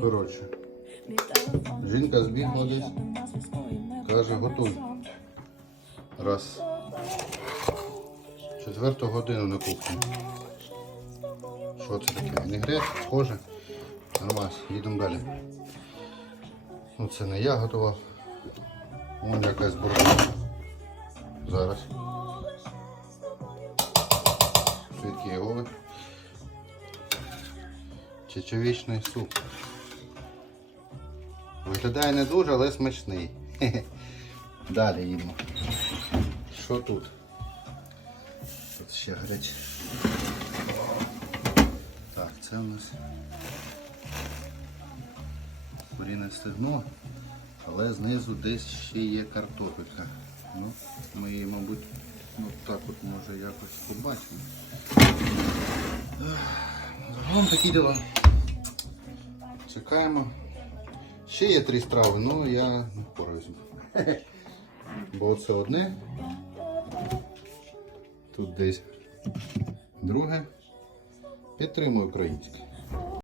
Коротше, жінка збігла десь, каже, готуй. Раз. Четверту годину на кухні. Що це таке? Вінегрет, схоже. Нормально, їдемо далі. Ну це не я готував. Вон якась бургерка. Зараз. Свідки Єгови. Чечевичний суп. Виглядає не дуже, але смачний. Далі їдемо. Що тут? Тут ще гаряче. Так, це у нас куріне стегно, але знизу десь ще є картопелька. Ну, ми її, мабуть, ну так от може якось побачимо. Загалом такі діла. Чекаємо. Ще є три страви, ну я не. Бо це одне. Тут десь друге. Підтримую українське.